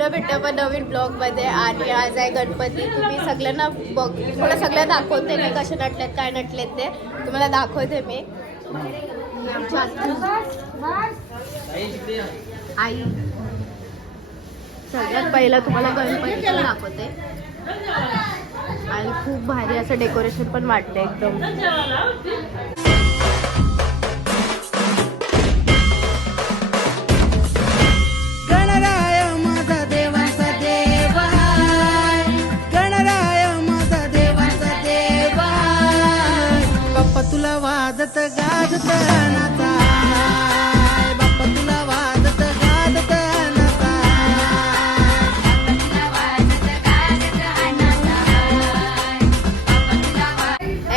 पुन्हा भेटू आपण नवीन ब्लॉग मध्ये. आणि आज आहे गणपती. तुम्ही सगळ्यांना तुम्हाला सगळ्यांना दाखवते मी कसे नटलेत काय नटलेत ते तुम्हाला दाखवते मी. आई सगळ्यात पहिला तुम्हाला गणपतीचं दाखवते. आणि खूप भारी असं डेकोरेशन पण वाटतं एकदम. तुला वाजत गाजत नाचा बाप्पा तुला वाजत गाजत नाचा.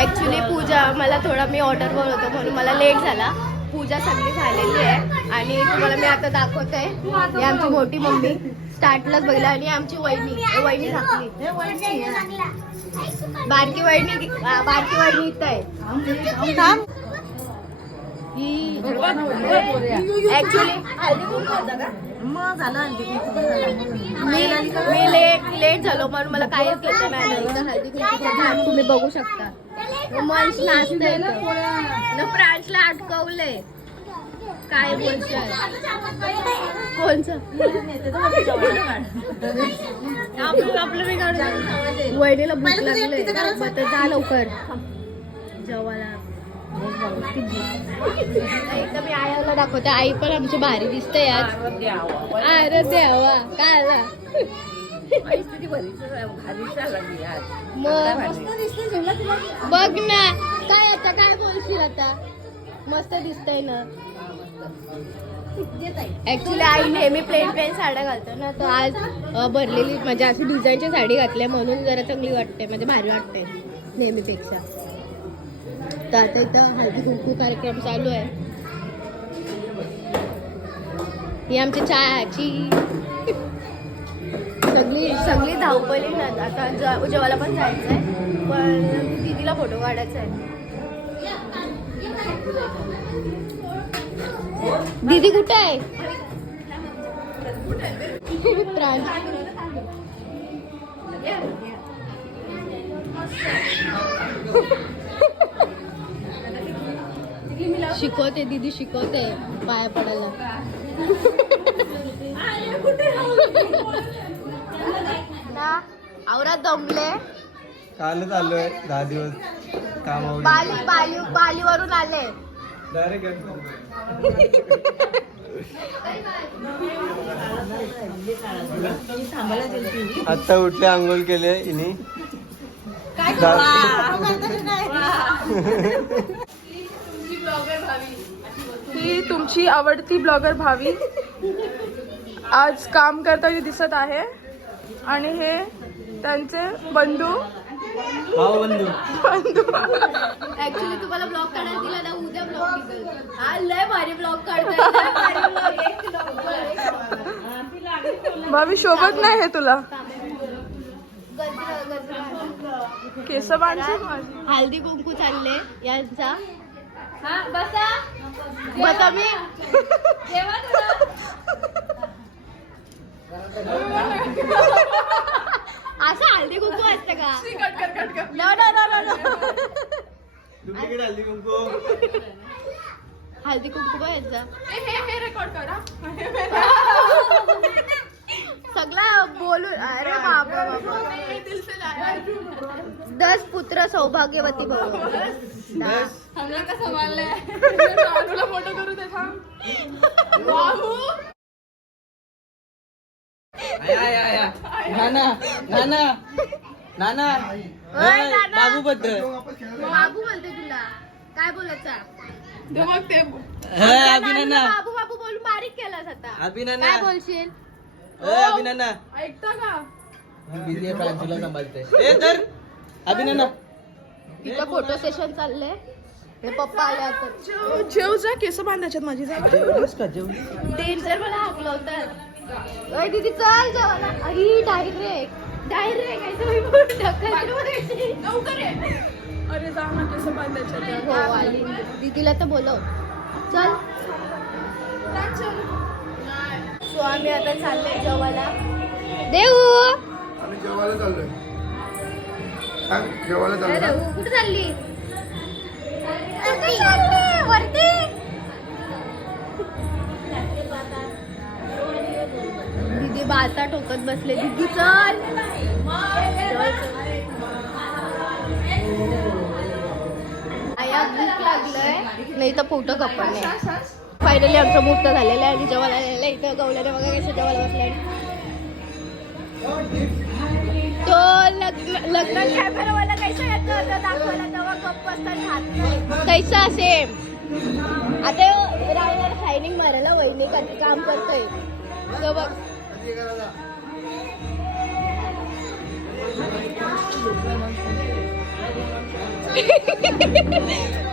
ऍक्च्युली पूजा मला थोडा मी ऑर्डरवर होतो म्हणून मला लेट झाला. पूजा सगळी झालेली आहे आणि तुम्हाला मी आता दाखवते. ही आमची मोठी मम्मी स्टार्टलाच बघितलं आणि आमची वहिनी झाकली. बारकी वहिनी इथं आहे. ऍक्च्युली मी लेट झालो म्हणून मला काहीच घेतलं नाही. तुम्ही बघू शकता मंच नाचतंय ना. फ्रान्सला अटकवलंय. काय बोलतोय कोणचं आपलं मी काढून वहिनीला भूक लागले तर जा लवकर जेवायला. एकदा मी आईला दाखवते. आई पण आमची भारी दिसते आज. अरे देवा काय आला बघ ना. काय आता काय बोलशील आता. मस्त दिसतंय ना. ऍक्च्युली आई नेहमी प्लेन साड्या घालतो ना तर आज भरलेली म्हणजे अशी डिझाईनची साडी घातली म्हणून जरा चांगली वाटते म्हणजे भारी वाटते नेहमीपेक्षा. तर आता इथं हळदी कुंकू कार्यक्रम चालू आहे. ही आमची चहाची सगळी धावपळी ना. आता जेवायला पण जायचं आहे पण दीदीला फोटो काढायचा आहे. दीदी कुठे आहे. शिकवते दीदी शिकवते पाया पडायला. आवरा दमले. कालच आलोय 10 दिवस कामावर. बालीवरून आले. आता उठले आंघोळ केले इनी. ही तुमची आवडती ब्लॉगर भावी आज काम करताना दिसत आहे आणि हे त्यांचे बंधू. ऍक्च्युली तुम्हाला ब्लॉग काढायला दिला ना उद्या ब्लॉग निघेल. हा लय भारी ब्लॉग काढताय. भावी शोभत नाही हे तुला. केस बांधचे हळदी कुंकू चालले यांचा. बसा मी असं हळदी कुंकू असतं का. हळदी कुंकू यायचा सगळा बोलून. अरे बाबा 10 पुत्र सौभाग्यवती भाऊ. फोटो करू दे. नाना बाबू बद्दल बाबू बोलते तुला काय बोलायचा. बाबू बाबू बोलून बारीक केलास आता. अभिनंदन काय बोलशील. अभिनंदन ऐकता का. बिझी आहे प्रांशूला सांभाळते. तर अभिनंदन तिथं फोटो सेशन चाललंय. हे पप्पा आले आता. जेव जा. केस बांधायच्यात माझी जागा. डेंजर मला हाकलं होतं. अय दीदी चल जेवायला. अरे डायरेक्ट अरे जा ना केस बांधायच्यात. हो आली. दीदीला तर बोलव. चल. सो आम्ही आता चाललोय जेवायला. देऊ आम्ही जेवायला चाललोय. काय जेवायला चाललोय ना? देऊ कुठे चालली वरती दीदी बाता ठोकत बसले. दीदी चल आया भूक लागलंय नाही तर फोटो कपडणे. फायनली आमचं मुहूर्त झालेलं आहे आणि जेवायला आलेलं आहे. इथं गवल्याने बघा कसं जेवायला बसलाय. तो लग्न कॅमेरावाला कैसा येतो होता दाखवायला तेव्हा गप्प असतात हात नाही कैसा सेम. आता राहणार शायनिंग मारायला वहिनी काम करतोय तो बघ.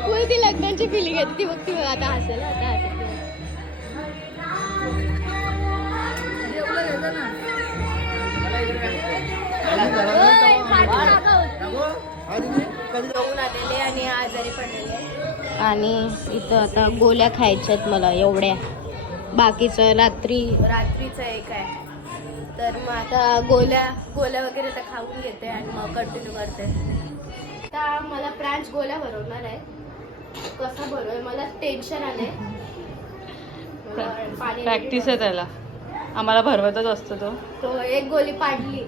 फुल ती लग्नाची फिलिंग येते ती बघ. ती बघ आता हसेल आता हसेल. जाऊन आलेले आणि आजारी पडलेले आणि इथं आता गोळ्या खायच्यात मला एवढ्या. बाकीचं रात्रीचं एक आहे तर मग आता गोळ्या वगैरे तर खाऊन घेते आणि मग कंटिन्यू करते. आता मला प्रांश गोळ्या भरवणार आहे. कसा भरवय मला टेन्शन आले. प्रॅक्टिस आहे त्याला. आम्हाला भरवतच असतो तो एक गोळी पाडली.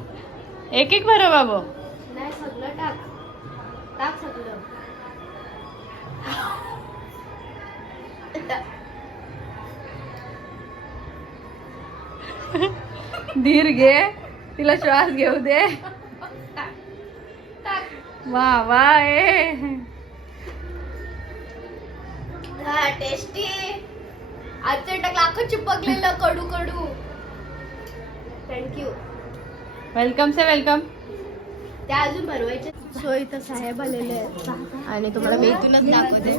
एक भरव बाबू. नाही सगळं टाक सगळं. धीर घे तिला श्वास घेऊ दे. वा वा टेस्टी. आजच्या टाकला चिपकलेलं कडू. थँक्यू. वेलकम से वेलकम. त्या अजून भरवायचे. सो इथं साहेब आलेले आहेत आणि तुम्हाला मी इथूनच दाखवते.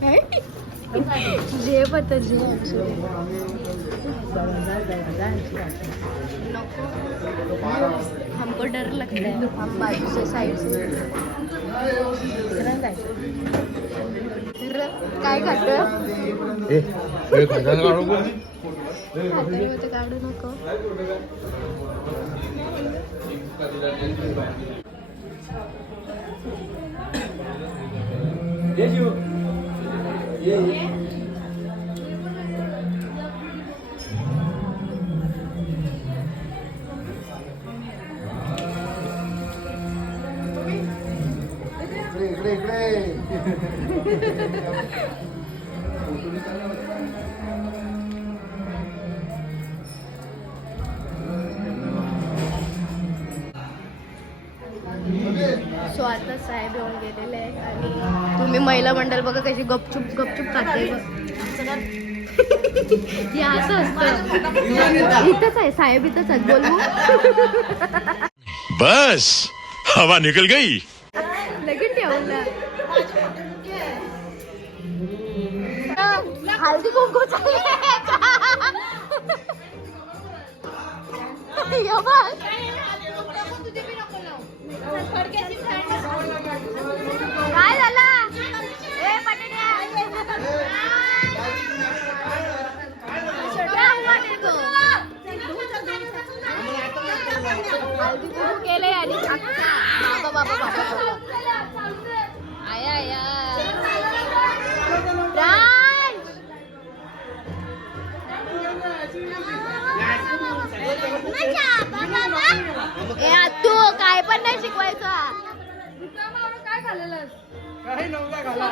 काय जेव आता नको हमको डर लगता है. हम बाजू से साइड से काय खातो काढू नको. सो आता साहेब येऊन गेलेले आहेत आणि तुम्ही महिला मंडळ बघा कशी गपचूप खाते. असं असतं. इथंच आहे साहेब इथंच आहेत. बोलू बस हवा निकल गई. लगेच ठेवलं. हळदी कुंकू काय झालं ए पटड्या हळदी कुंकू केले आणि बाबा आया तू काय पण नाही शिकवायचं. काय खाल्लेलं काही नव्हता घाला.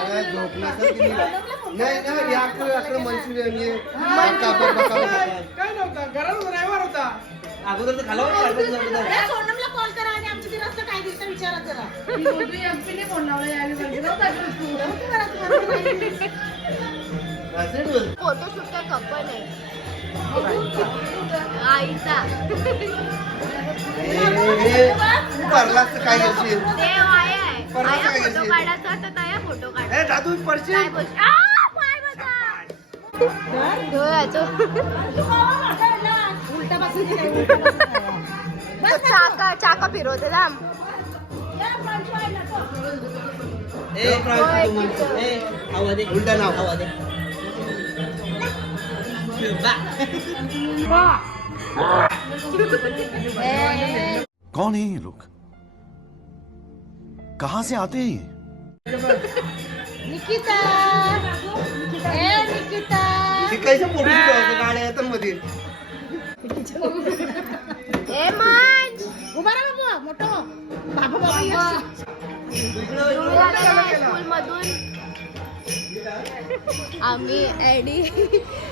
अरे झोपण्यासाठी नाही याकडे मंचुरियन ये काय नव्हता. घरात रविवार होता. अगोदर तर खाला सोनमला कॉल करा आणि आमच्या दिवस काय दिसतं विचारा जरा. एमपीने फोन लावला यायला फोटोशूट का कपन आहे आईचा. भरलास काय करशील. देव आया आहे. आया फोटो काढायचा तर ताया फोटो काढ. ए दादू पडशील. काय बोल पाय बघा चाका फिरवते लांब. उलटा नाव. कौन है ये लोग कहां से आते हैं ये? निकिता ए निकिता गाड्या येतात मध्ये. ए मंज उभा राहा बाबा मोठो बाबा स्कूल मधून आम्ही एडी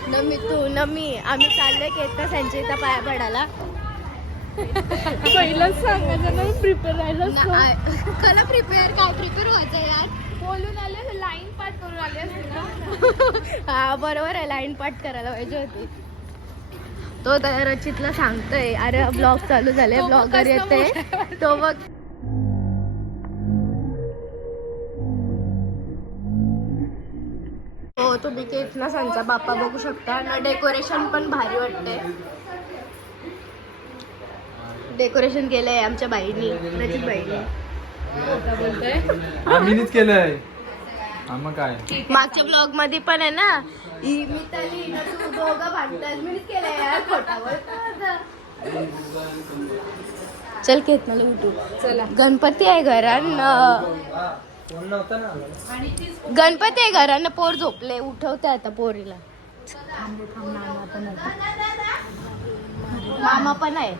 नमी तू नमी आम्ही चाललोय केतका संचिता पाया पडायला. पहिलंच सांगायचं ना प्रिपेअर राहिलं कला प्रिपेअर काय प्रिपेअर व्हायचं यार. बोलून आले लाईन पाठ करून आले असते ना. हा बरोबर आहे लाईन पाठ करायला पाहिजे होती. तो त्या रचितला सांगतोय अरे ब्लॉग चालू झाले ब्लॉगर येते तो बघ. हो तुम्ही केतना सांचा बाप्पा बघू शकता ना. डेकोरेशन पण भारी वाटते. डेकोरेशन केलंय आमच्या बाईनी रचित बाईनी. आम्हीच केलंय. मग काय मागच्या ब्लॉग मध्ये पण आहे ना ही मिताली नटू दोघं भांडतात. मीच केलंय यार खोटावर. चल केत मला उठू. चला गणपती आहे घरान गणपती आहे घरान पोर झोपले उठवते आता पोरीला. मामा पण आहे.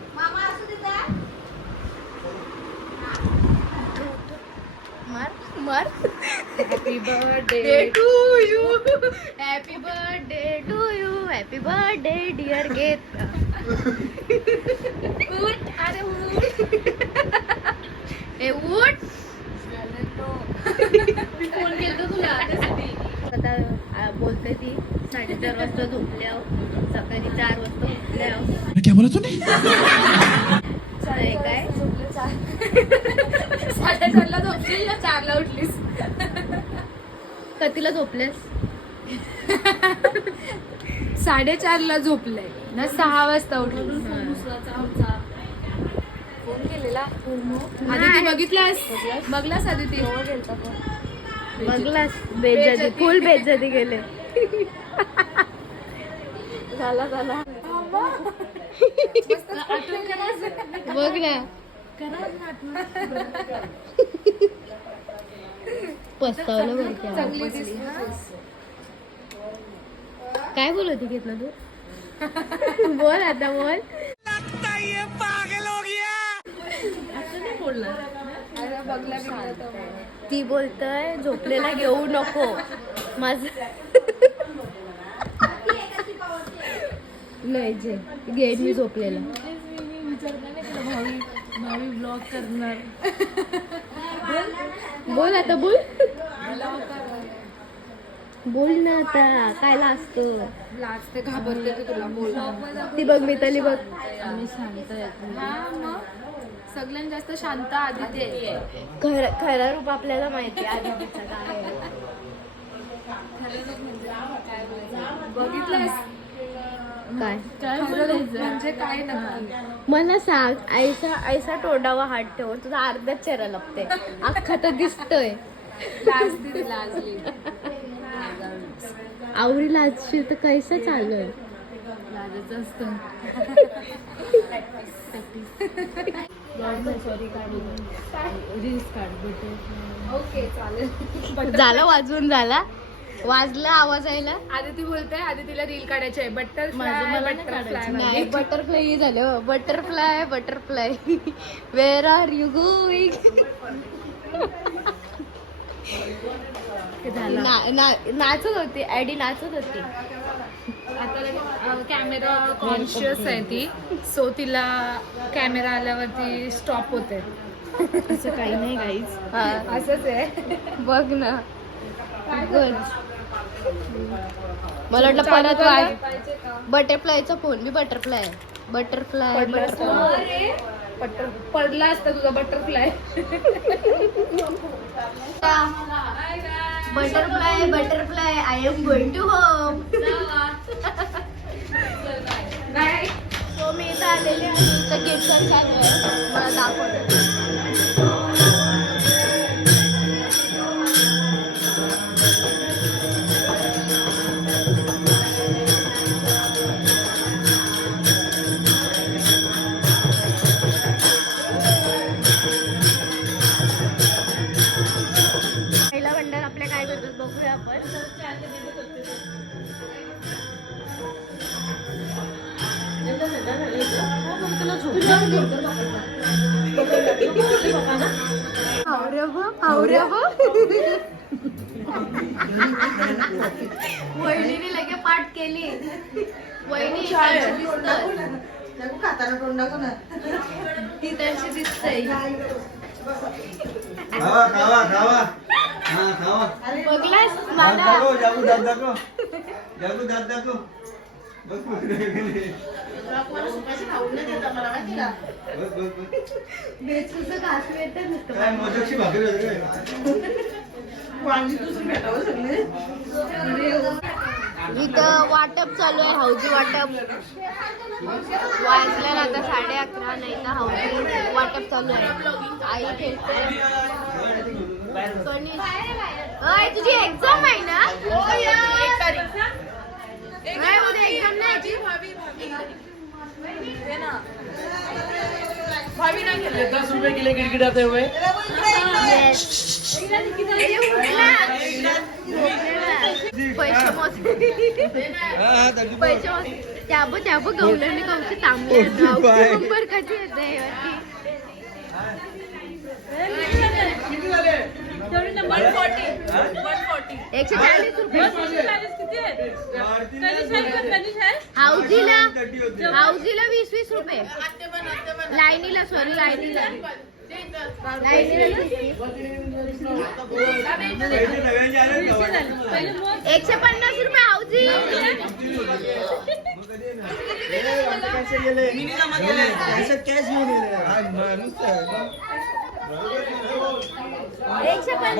मार मार. Happy birthday to you happy birthday to you happy birthday dear गेट. उठ अरे उठ ए उठ. फोन केलतो तुला आता बोलते ती 4:30 वाजता झोपल्या सकाळी 4 वाजता उठल्या. क्या बोला तूने? काय 4:30ला झोपशील ना 4ला उठलीस. कधीला झोपलेस? 4:30ला झोपले ना 6 वाजता उठली. फोन केलेला आदिती बघितलास? बघलास आदिती? बघलास बेइज्जती फुल बेइज्जती गेले. झाला बघ ना पस्तावलं बरं का. चांगली दिसली. काय बोलत घेतलं तू? बोल आता बोल. अरे बघला ती बोलतय झोपलेला घेऊ नको माझ नाही जे गेट मी झोपलेला. भावी ब्लॉग करणार. बोल आता बोल बोल ना आता काय लाजतो. लाजते घाबरते की तुला बोल. ती बघ मिताली बघ. आम्ही शांत हा मग सगळ्यात जास्त शांत आदिती आहे. खरा रूप आपल्याला माहिती आदितीचा काय आहे. बघितलंस काय काय बोलायचं म्हणजे काय नक्की. मला सांग ऐसा तोंडावा हात ठेवून तुझा अर्ध्याच चेहरा लागते अख्खा तर दिसतोय. लाजली आवरी लाजशील तर कैसा चालू आहे. लाजायचं असतं. रील्स काढ ओके चालेल. झाला वाजवून झाला वाजला आवाज यायला. आदिती बोलते आदितीला रील काढायची आहे. नाही बटरफ्लाय झालं. Butterfly where are you going. नाचत होती ऍडी नाचत होती. आता कॅमेरा कॉन्शियस आहे ती सो तिला कॅमेरा आल्यावरती स्टॉप होते. असं काही नाही गाईज. असंच आहे. बघ ना गुड. मला वाटलं परत वाट. बटरफ्लायचा फोन मी बटरफ्लाय पडला असता तुझा butterfly. Butterfly I am going to home. So मी इथं आलेली आहे तर कीर्तन चालू आहे मला दाखवतो. मंडळ आपल्या काय करतात बघूया आपण. वहिनीने लगे पाठ केली. वहिनी खाताना तोंड दाखव ना. ती तशी दिसतंय. खावा खावा खावा हा खावा बघलास दात मला दाखव जागू दात दाखव जागू दात दाखव बघ बघ मला सुखाची खाऊन नाही देत मला माहिती का. बेचूचं घासू येतं नुसतं. काय मोदकची भाकरी होती काय वांगी दुसरी भेटावं सगळे. इथं वाटप चालू आहे. हौजी वाटप वाजल्या ना आता 11:30. नाही तर हौजी वाटप चालू आहे. आई खेळते. कणिक. अय, तुझी एक्झाम आहे ना? नाही, उद्या एक्झाम नाही. भाभी नाही केलं. 10 रुपये किलो गिड़गिड़ाते हुए Yes. पैसे मोज पैसे मोज त्याब गवल्याने गवचे तांबे नंबर कधी येते वरती. 140 रुपये हाऊजीला 20 रुपये. लाईनीला 20. 150 रुपये हाऊजी. कॅश घेऊन ये 150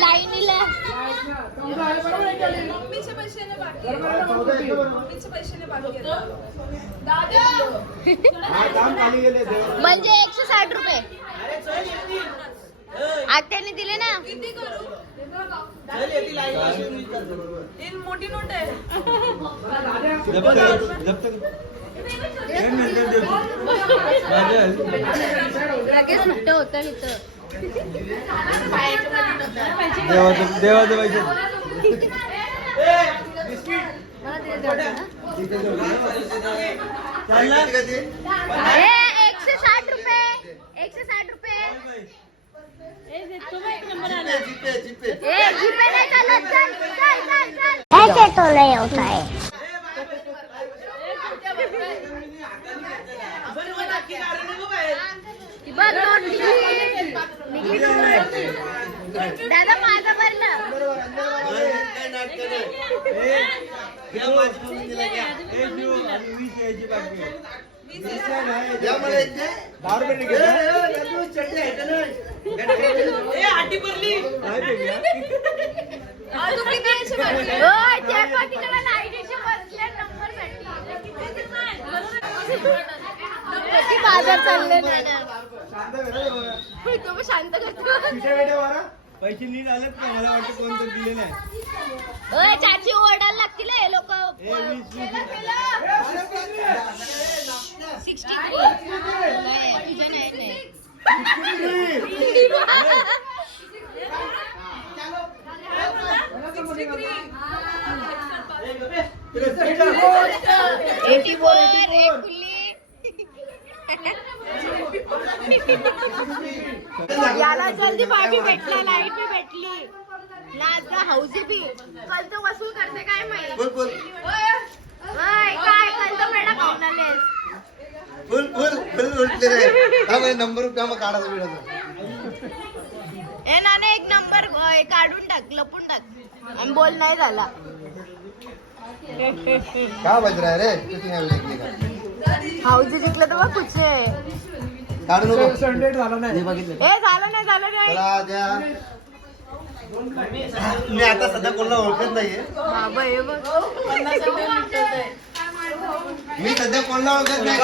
लाईनीला. म्हणजे 160 रुपये आत्याने दिले ना. मोठी नोट आहे. लगेच सुट्ट होतं इथं. देवाचं पैसे ए, 160 रुपये. 160 रुपये. ए, जीपे नाही चालत. चल. ऐसे तो नहीं होता है. बघ नोट निघली. दादा माझं भरलं. बाजार चालले तुम्ही शांत करतो. पैसे नीट आलेत का मला वाटतं कोणतं दिले नाही. चाची ओरडायला लागतील हे लोक. 84 याला जल्दी भाभी भेटला. लाईट भी भेटली ना. आता हौजी बी कल तो वसूल करते काय माहिती. काय कल तो पेढा खाऊन आलेस. फुल उठले रे नंबर रुपया मग काढायचा मिळाला. ए नाने एक नंबर काढून टाक. लपून टाक. आणि बोल नाही झाला. का बज रहा है रे किती नाही का हौजी जिंकलं तर मग कुठे. काढू नको. झालं नाही बघितलं. ए झालं नाही. चला द्या. मी आता सध्या कोणाला ओळखत नाहीये. बाबा हे बघ. मी सध्या कोणाला ओळखत नाही.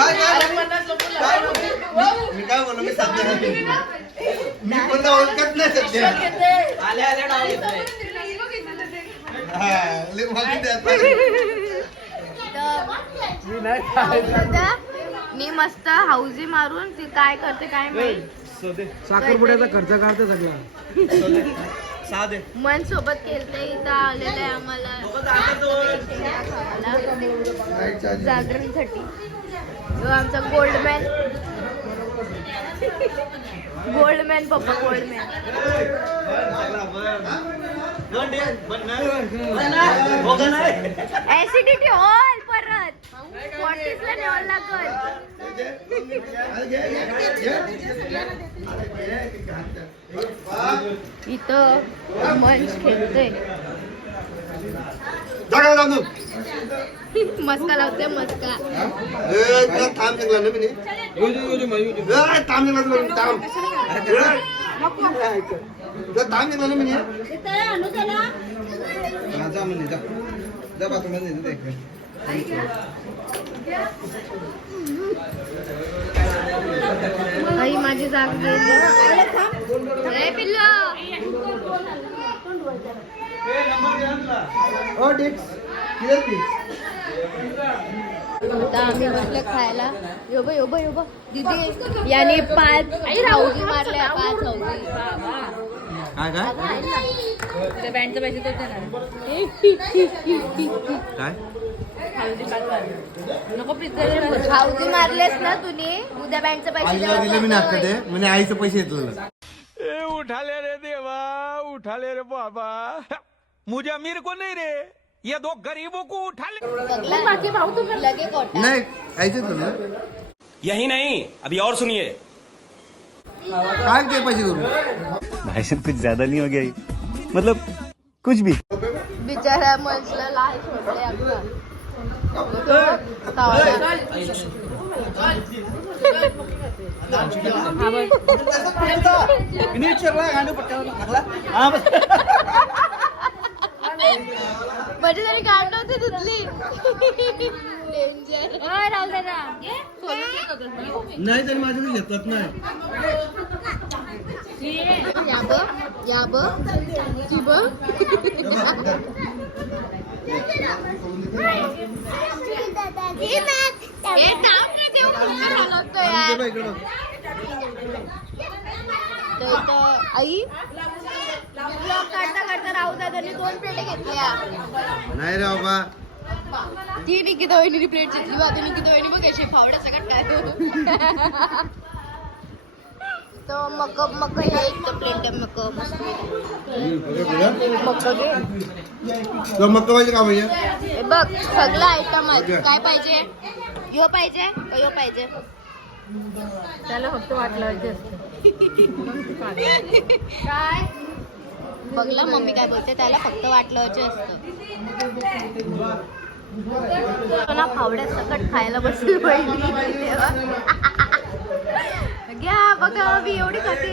मी काय बोललो मी सध्या मी कोणाला ओळखत नाही सध्या. मी मस्त हाऊजी मारून ती काय करते काय माहित. साखरपुड्याचा खर्च काढते सगळा. मन सोबत खेळते इथं आलेलं आहे आम्हाला जागरणसाठी. आमचा गोल्डमॅन पप्पा गोल्डमॅन. ऍसिडिटी होल परत 40 ला न्यावं लागल. इथं मंच खेळतोय. मस्का लावते मस्का. थांब निघला ना मी थांब निघला ना मी जा म्हणजे जा बाथरूममध्ये आई माझी जाग गेली. पिल्लू आता आम्ही बसले खायला. योबा योबा योबा दीदी याने 5 हाऊजी मारल्या. 5 हाऊजी. काय काय त्या बँडचे पैसे तो देणार. काय नको प्लीज. हाऊजी मारलेस ना तुम्ही. उद्या बँकचे पैसे आईला दिले मी नाश्ता ते म्हणजे आईचे पैसे येतलं. उठा ले रे देवा, उठा ले रे बाबा, मुझे अमीर को नहीं रे, ये दो गरीबों को उठा ले. लगे कोटा. नाही आईचे तुला यही नहीं, अभी और सुनिए. काय ते पैसे करू भाई साहब कुछ ज्यादा नहीं हो गया ये? मतलब कुछ भी. बिचारा मंचला लाल सोडले आमचा. म्हणजे तरी गाठ नव्हती धुतली. डेंजर. राहुल दादा नाही तरी माझ्याकडे घेतात नाही. याब जिब आई ब्लॉग काढता काढता राहू दादांनी 2 प्लेट घेतल्या. नाही रे बाबा ती निकिता वहिनी प्लेट घेतली. बाकी निकिता वहिनी बघ अशी फावड्या सगळ्यात काय तो मक हे एक प्लेट आहे मक. मक्का पाहिजे का पाहिजे हे बघ सगळं आयटम आहे. काय पाहिजे? यो पाहिजे का यो पाहिजे? त्याला फक्त वाटलं काय बघला मम्मी काय बोलते. त्याला फक्त वाटलं असतं ना. फावड्या सकट खायला बसली पहिली. घ्या बघा मी एवढी खाते.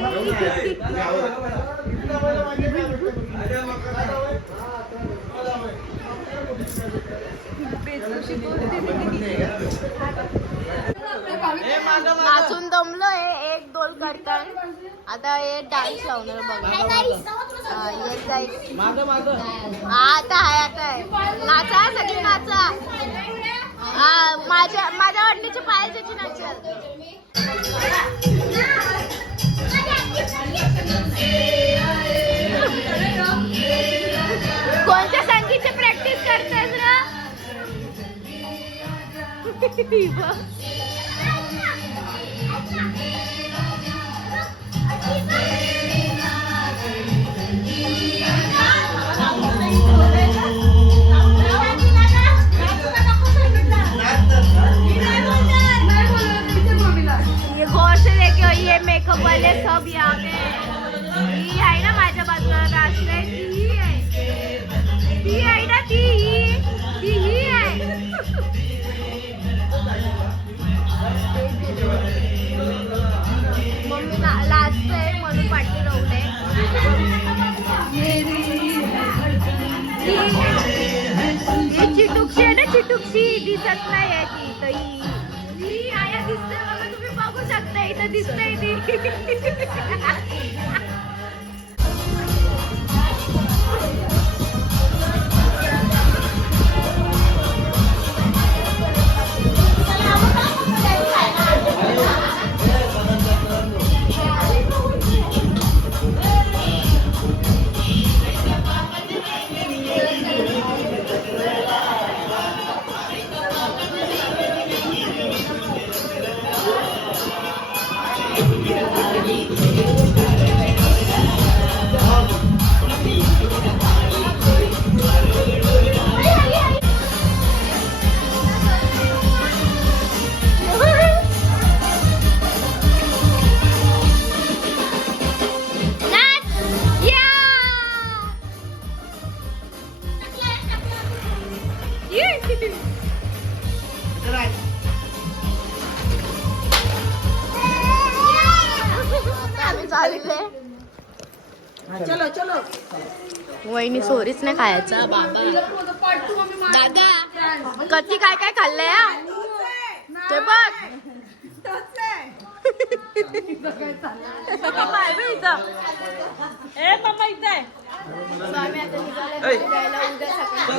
नाचून दमलो हे 1-2 करतात. आता हे डान्स लावणार बघा. आता आहे नाचा सगळी नाचा. माझ्या वाटणीची पायाची नाचल. कोणत्या संगीतची प्रॅक्टिस करतेस ना? ये गौर से देखो ये मेकअप वाले सब यहाँ पे. ही आहे ना माझ्या बाजूला नाचले. ती आहे ना ती आहे. मम्मी लाजतोय म्हणून पाठी राहून चिटुकशी आहे ना. चिटुकशी दिसत नाही आहे ती. तर ही आया दिसते बघा. तुम्ही बघू शकता इथं दिसतंय ती. चलो चलो वहिनी सोरीच नाही खायचा बाबा दादा कधी काय काय खाल्लंय हा? ते बघ स्वामी आता निघाले जायला उद्या सकाळी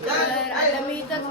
तर आता मी इथंच